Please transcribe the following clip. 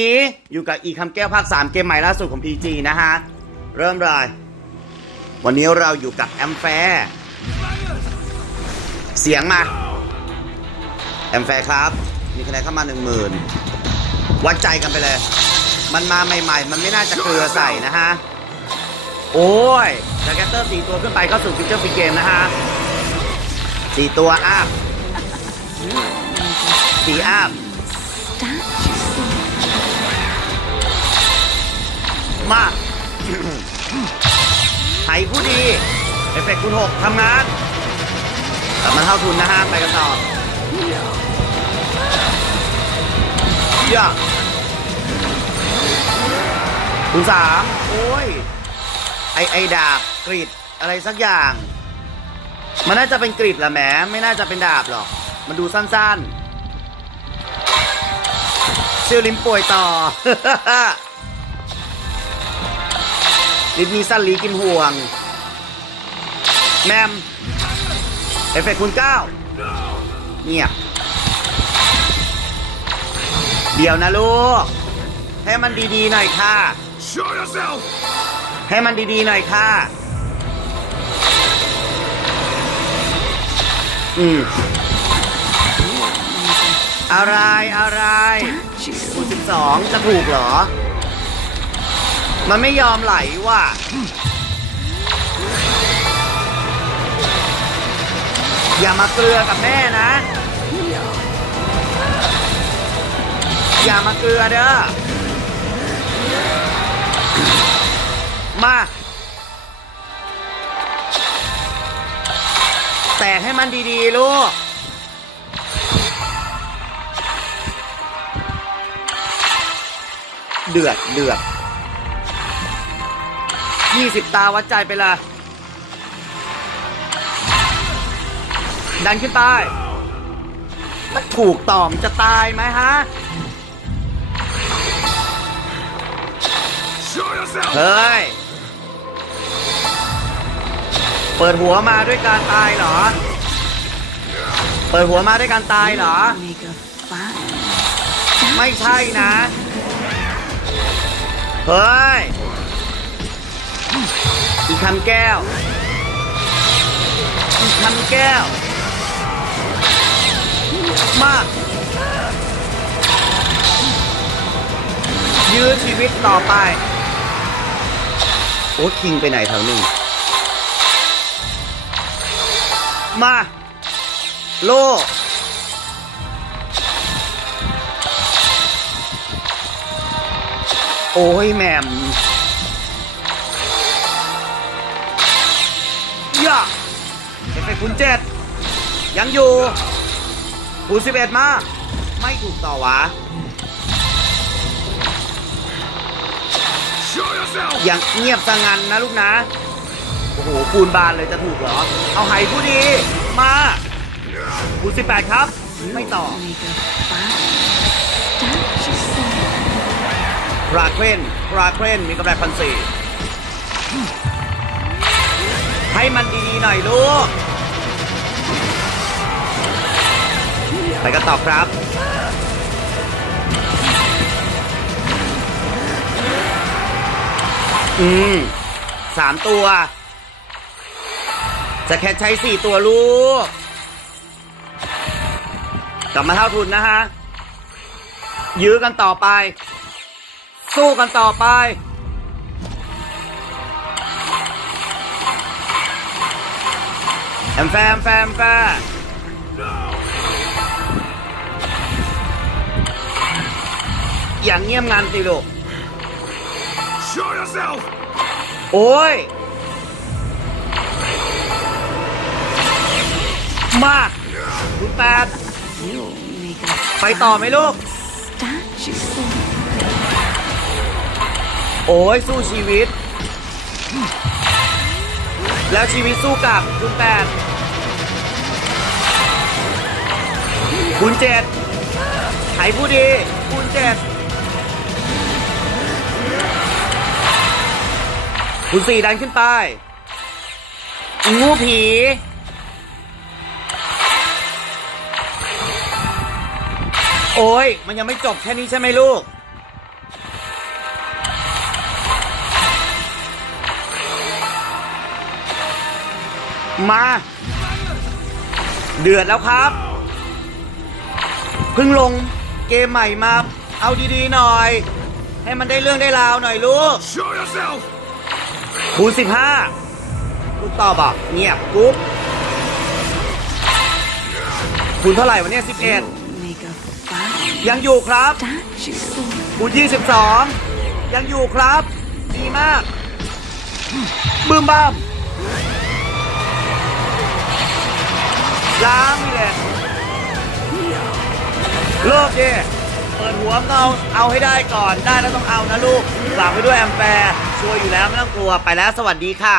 นี้อยู่กับอีคำแก้วภาค 3 เกมใหม่ล่าสุดของ PG นะฮะ เริ่มเลย วันนี้เราอยู่กับแอมแฟร์เสียงมา แอมแฟร์ครับ มีคะแนนเข้ามา 10,000 วัดใจกันไปเลย มันมาใหม่ ๆ มันไม่น่าจะเกลือใส่นะฮะ โอ้ยจากแกตเตอร์สี่ตัวขึ้นไปเข้าสู่ฟิวเจอร์ฟรีเกมนะฮะสี่ตัวอัพสี่อัพ มาไถผู้ดี เอฟเฟกต์คูณหกทำงานกลับมาเท่าทุนนะฮะไปกันต่อเยอะคูณสามโอ้ย ไอไอดาบกรีดอะไรสักอย่าง มันน่าจะเป็นกรีดแหละแหมไม่น่าจะเป็นดาบหรอก มันดูสั้นๆเซียวลิมป่วยต่อ ลิฟมีสั้นลีกิมห่วง แมม เอฟเฟกต์คูณเก้าเนี่ยเดี๋ยวนะลูก ให้มันดีๆหน่อยค่ะ Show yourself! ให้มันดีๆหน่อยค่ะ อืมอะไร อะไรคูณสิบสองจะถูกเหรอ มันไม่ยอมไหลว่ะ อย่ามาเกลือกับแม่นะ อย่ามาเกลือเด้อ มา แตกให้มันดีๆ ลูกเดือดเดือด ยี่สิบตาวัดใจไปละดันขึ้นไปมันถูกต่อมจะตายไหมฮะ เฮ้ย เปิดหัวมาด้วยการตายเหรอ เปิดหัวมาด้วยการตายเหรอ ไม่ใช่นะ เฮ้ย อีกคำแก้ว อีกคำแก้ว มาก ยื้อชีวิตต่อไป โอ้คิงไปไหนแถวหนึ่ง มา โลโอ้ยแหม่ม คูณเจ็ดยังอยู่คูณสิบเอ็ดมา ไม่ถูกต่อวะ อย่างเงียบสงันนะลูกนะ โอ้โหคูณบานเลยจะถูกเหรอ เอาไหผู้ดี มาคูณสิบแปดครับ ไม่ต่อปราเครนพราเครนมีกำไรพันสี่ให้มันดีๆหน่อยลูก ไปกันต่อครับ อืมสามตัว จะแค่ใช้สี่ตัวลูก กลับมาเท่าทุนนะฮะ ยื้อกันต่อไป สู้กันต่อไปแอมแฟมแฟมแฟม อย่างเงียบงันสิลูก Show yourself! โอ้ย มากคุณแปด you make a ไปต่อไหมลูก Don't you say โอ้ยสู้ชีวิต แล้วชีวิตสู้กับคุณแปดคุณเจ็ดไถผู้ดี คุณเจ็ด คุณสี่ดันขึ้นไป งูผี โอ้ย มันยังไม่จบแค่นี้ใช่ไหมลูก มา เดือดแล้วครับ เพิ่งลงเกมใหม่มา เอาดีๆหน่อย ให้มันได้เรื่องได้ราวหน่อยลูก Show yourself! คูณ15ลูกตอบอะเงียบกุ๊บคูณเท่าไหร่วะเนี่ย Make a fuss. 11ยังอยู่ครับ That she said. คูณ22ยังอยู่ครับ ดีมากบึ้มบ้ามล้างมีแหละเลิกดิเปิดหัวเอาเอาให้ได้ก่อนได้แล้วต้องเอานะลูกฝากไปด้วยแอมแฟร์ ช่วยอยู่แล้วไม่ต้องกลัวไปแล้วสวัสดีค่ะ